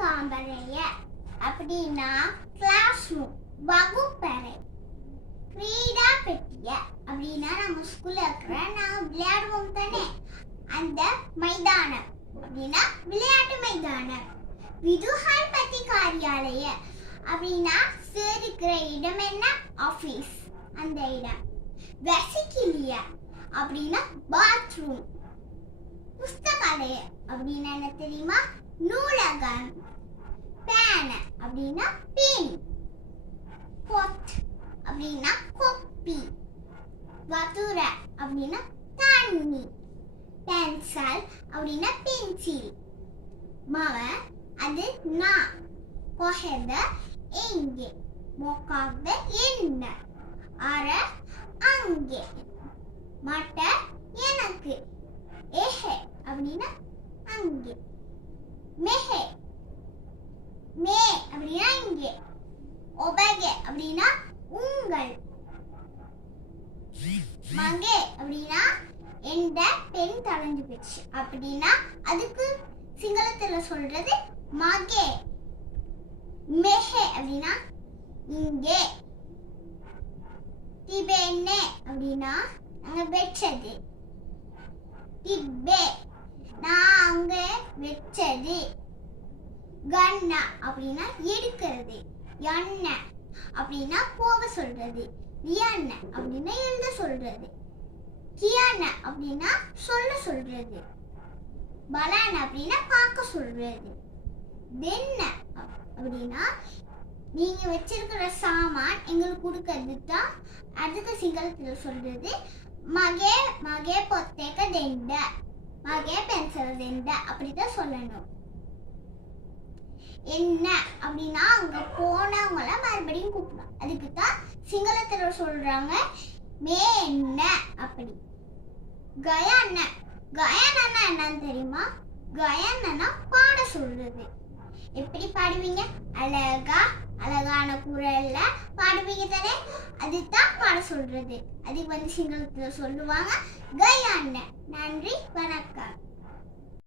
காம்பறைய அப்படின்னா class room வகுப்பறை. கிரீடா பெட்டிய அப்படின்னா நம்ம ஸ்கூல்ல இருக்கிற நாங்க விளையாடுவோம் தானே? அந்த மைதானம் அப்படின்னா விளையாட்டு மைதானம். விதுஹான் பத்தி காரியாலய அப்படின்னா சார் இடம் என்ன? ஆபீஸ் அந்த இடம். வெசிக்கிலிய அப்படின்னா பாத்ரூம் புஸ்தகாலய அப்படின்னா என்ன தெரியுமா? நூலகம். பேன அப்படின்னா பென் பொட் அப்படின்னா கொப்பி வதுர அப்படின்னா தண்ணி. பென்சில் அப்படின்னா பென்சில் மவ அது நான் கொஹெத எங்கே மொக்காத என்ன அற அங்கே. மட்ட எனக்கு. ஏஹே அப்படின்னா அங்கே மெஹே மே அப்படின்னா இங்கே ஒபகே அப்படின்னா வாருங்கள் மங்கே அப்படின்னா எந்த பெண் தொலைஞ்சு போச்சு. அப்படின்னா அதுக்கு சிங்களத்துல சொல்றது மகே மெஹே அப்படின்னா இங்கே. திபென்னே அப்படின்னா அங்க வெச்சது. திப்பே நான் அங்க வெச்சது. கண்ணா அப்படின்னா எடுக்கிறது. எண்ண அப்படின்னா போக சொல்றது. லியாண்ண அப்படின்னா எழுத சொல்றது. கியான அப்படின்னா சொல்ல சொல்றது. பலான அப்படின்னா பார்க்க சொல்றது. தென்ன அப்படின்னா நீங்க வச்சிருக்கிற சாமான் எங்களுக்கு கொடுக்கறது தான் அதுக்கு சிங்களத்துல சொல்றது. மகே மகே பொத்தேக்க தெண்ட மகே பென்சில் தெண்ட அப்படிதான் சொல்லணும். என்ன அப்படின்னா அங்க போனவங்கள மறுபடியும் கூப்பிடும் அதுக்கு தான் சிங்களத்துல சொல்றாங்க மே என்ன அப்படி. கயான்ன கயானன்னா என்னன்னு தெரியுமா? கயானன்னா பாட சொல்றது. எப்படி பாடுவீங்க? அழகா அழகான குரல்ல பாடுவீங்க தானே? அதுதான் பாட சொல்றது. அதுக்கு வந்து சிங்களத்துல சொல்லுவாங்க கயான்ன நன்றி வணக்கம்.